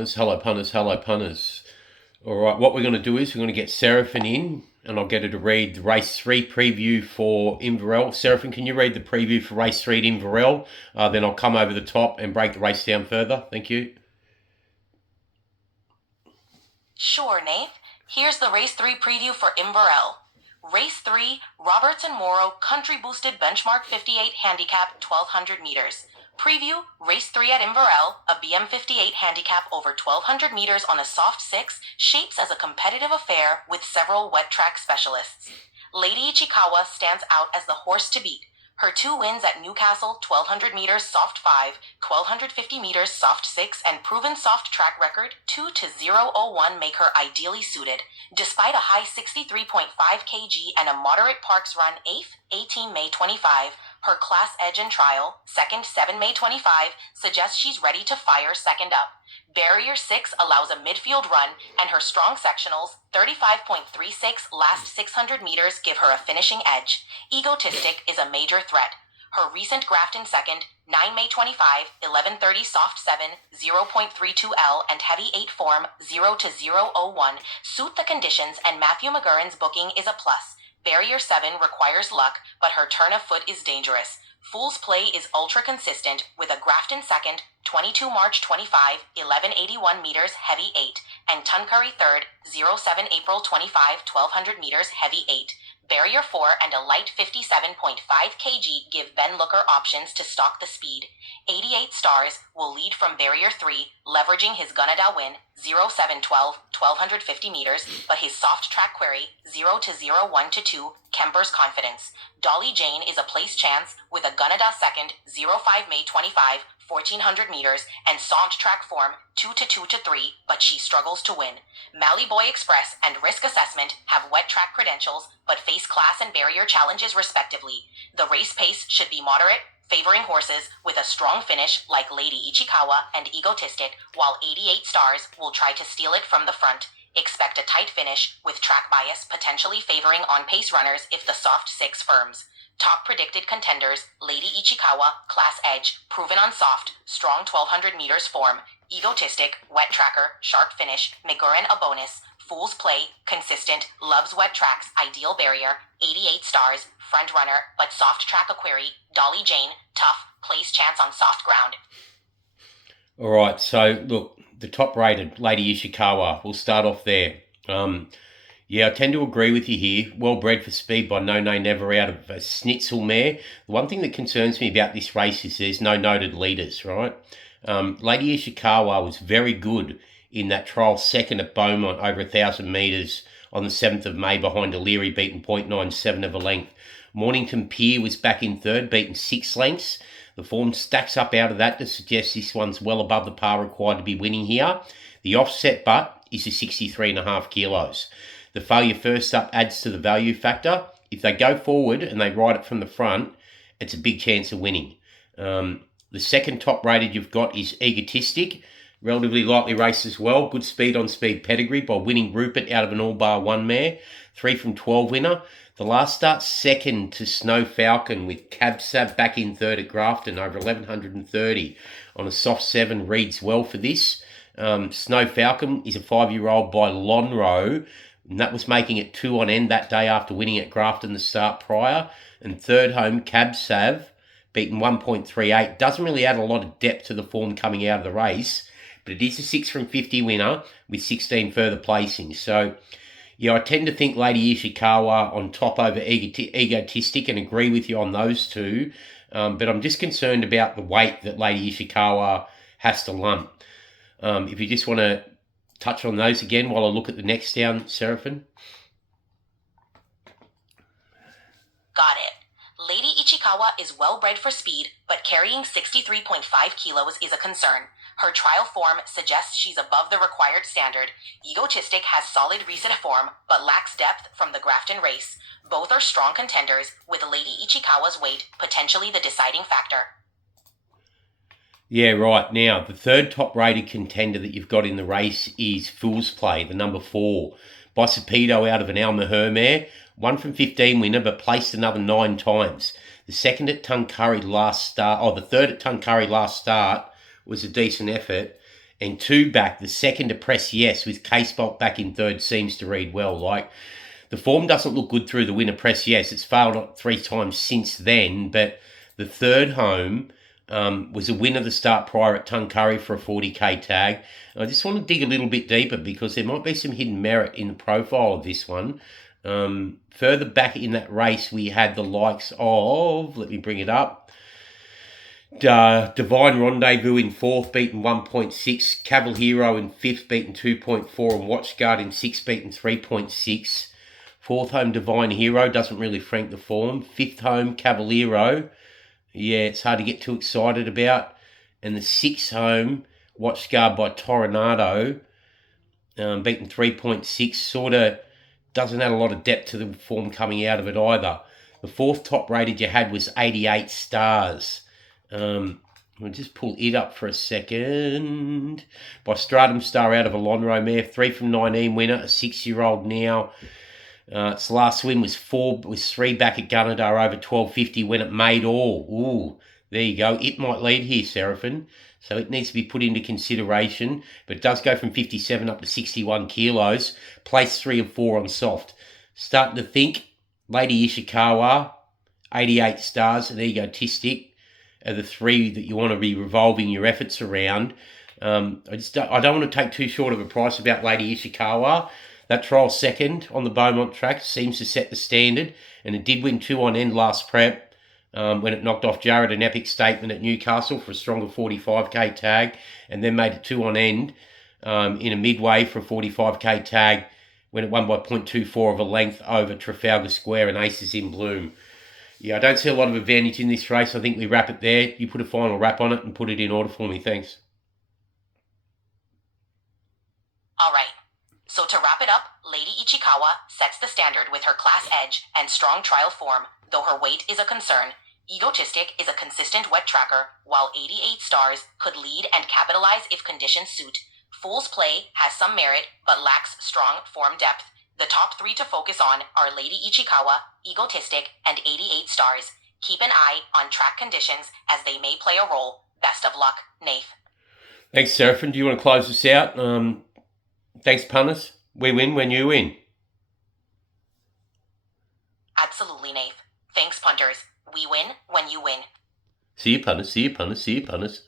punters, hello punters, hello punters. All right, what we're going to do is we're going to get Seraphin in, and I'll get her to read the race 3 preview for Inverell. Seraphin, can you read the preview for race 3 at Inverell? Then I'll come over the top and break the race down further. Thank you. Sure, Nath. Here's the race 3 preview for Inverell. Race 3, Roberts and Morrow Country Boosted Benchmark 58 Handicap 1200 meters. Preview, race 3 at Inverell, a BM58 handicap over 1200 meters on a soft 6, shapes as a competitive affair with several wet track specialists. Lady Ichikawa stands out as the horse to beat. Her 2 wins at Newcastle, 1200 meters soft 5, 1250 meters soft 6, and proven soft track record 2-0-01 make her ideally suited. Despite a high 63.5 kg and a moderate parks run 8th, 18 May 25, her class edge in trial, 2nd 7 May 25, suggests she's ready to fire second up. Barrier 6 allows a midfield run, and her strong sectionals, 35.36 last 600 meters, give her a finishing edge. Egotistic is a major threat. Her recent Grafton second, 9 May 25, 11:30 soft 7, 0.32 L, and heavy 8 form, 0-0-01, suit the conditions, and Matthew McGurran's booking is a plus. Barrier 7 requires luck, but her turn of foot is dangerous. Fool's Play is ultra consistent with a Grafton second, 22 March 25, 1181 meters, heavy 8, and Tuncurry third, 07 April 25, 1200 meters, heavy 8. Barrier 4 and a light 57.5 kg give Ben Looker options to stalk the speed. 88 Stars will lead from Barrier 3, leveraging his Gunnedow win, 0712, 1250 meters, but his soft track query, 0-0-1-2, Kemper's confidence. Dolly Jane is a place chance with a Gunnedow second, 05 May 25, 1400 meters, and soft track form, 2-2-3, but she struggles to win. Maliboi Express and Risk Assessment have wet track credentials, but face class and barrier challenges respectively. The race pace should be moderate, favoring horses with a strong finish like Lady Ichikawa and Egotistic, while 88 Stars will try to steal it from the front. Expect a tight finish, with track bias potentially favoring on-pace runners if the soft 6 firms. Top predicted contenders, Lady Ichikawa, class edge, proven on soft, strong 1200 meters form, Egotistic, wet tracker, sharp finish, McGurran a bonus, Fool's Play, consistent, loves wet tracks, ideal barrier, 88 Stars, front runner, but soft track a query, Dolly Jane, tough, place chance on soft ground. All right, so look, the top rated, Lady Ishikawa, we'll start off there. Yeah, I tend to agree with you here. Well bred for speed by No Nay Never out of a Schnitzel mare. The one thing that concerns me about this race is there's no noted leaders, right? Lady Ishikawa was very good in that trial second at Beaumont over 1,000 metres on the 7th of May behind O'Leary, beaten 0.97 of a length. Mornington Pier was back in third, beaten 6 lengths. The form stacks up out of that to suggest this one's well above the par required to be winning here. The offset butt is the 63.5 kilos. The failure first up adds to the value factor. If they go forward and they ride it from the front, it's a big chance of winning. The second top rated you've got is Egotistic. Relatively lightly raced as well. Good speed on speed pedigree by winning Rupert out of an all bar 1 mare. 3 from 12 winner. The last start second to Snow Falcon with Cabsav back in third at Grafton over 1130 on a soft 7 reads well for this. Snow Falcon is a 5-year-old by Lonro, and that was making it 2 on end that day after winning at Grafton the start prior. And third home, Cabsav, beaten 1.38. Doesn't really add a lot of depth to the form coming out of the race, but it is a 6 from 50 winner with 16 further placings. So, yeah, I tend to think Lady Ishikawa on top over Egotistic and agree with you on those two. But I'm just concerned about the weight that Lady Ishikawa has to lump. If you just want to touch on those again while I look at the next down, Seraphin. Got it. Lady Ichikawa is well bred for speed, but carrying 63.5 kilos is a concern. Her trial form suggests she's above the required standard. Egotistic has solid recent form, but lacks depth from the Grafton race. Both are strong contenders, with Lady Ichikawa's weight potentially the deciding factor. Yeah, right. Now, the third top-rated contender that you've got in the race is Fool's Play, the number 4. Bicepedo out of an Almaher mare. 1 from 15 winner, but placed another 9 times. The second at Tuncurry last start, the third at Tuncurry last start was a decent effort. And 2 back, the second to Press Yes with Case Bolt back in third seems to read well. Like, the form doesn't look good through the winner Press Yes. It's failed 3 times since then, but the third home was a winner the start prior at Tuncurry for a 40k tag. I just want to dig a little bit deeper because there might be some hidden merit in the profile of this one. Further back in that race, we had the likes of, let me bring it up, Divine Rendezvous in 4th, beaten 1.6. Caval Hero in 5th, beaten 2.4. And Watchguard in 6th, beaten 3.6. 4th home Divine Hero doesn't really frank the form. 5th home Cavaliero, yeah, it's hard to get too excited about. And the 6th home Watchguard by Tornado, beaten 3.6, sort of doesn't add a lot of depth to the form coming out of it either. The 4th top rated you had was 88 stars. We'll just pull it up for a second. By Stratum Star out of Alonro mare, 3 from 19 winner, a 6-year-old now. Its last win was 3 back at Gunnedah over 12.50 when it made all. Ooh, there you go. It might lead here, Seraphin. So it needs to be put into consideration. But it does go from 57 up to 61 kilos. Place 3 and 4 on soft. Starting to think, Lady Ishikawa, 88 stars, and Egotistic are the 3 that you want to be revolving your efforts around. I don't want to take too short of a price about Lady Ishikawa. That trial second on the Beaumont track seems to set the standard, and it did win 2 on end last prep when it knocked off Jared an epic statement at Newcastle for a stronger 45k tag, and then made it 2 on end in a midway for a 45k tag when it won by 0.24 of a length over Trafalgar Square and Aces in Bloom. Yeah, I don't see a lot of advantage in this race. I think we wrap it there. You put a final wrap on it and put it in order for me. Thanks. All right. So to wrap it up, Lady Ichikawa sets the standard with her class edge and strong trial form, though her weight is a concern. Egotistic is a consistent wet tracker, while 88 stars could lead and capitalize if conditions suit. Fool's Play has some merit, but lacks strong form depth. The top 3 to focus on are Lady Ichikawa, Egotistic, and 88 stars. Keep an eye on track conditions as they may play a role. Best of luck, Nath. Thanks, Seraphin. Do you want to close this out? Thanks, punters. We win when you win. Absolutely, Nath. Thanks, punters. We win when you win. See you, punters. See you, punters. See you, punters.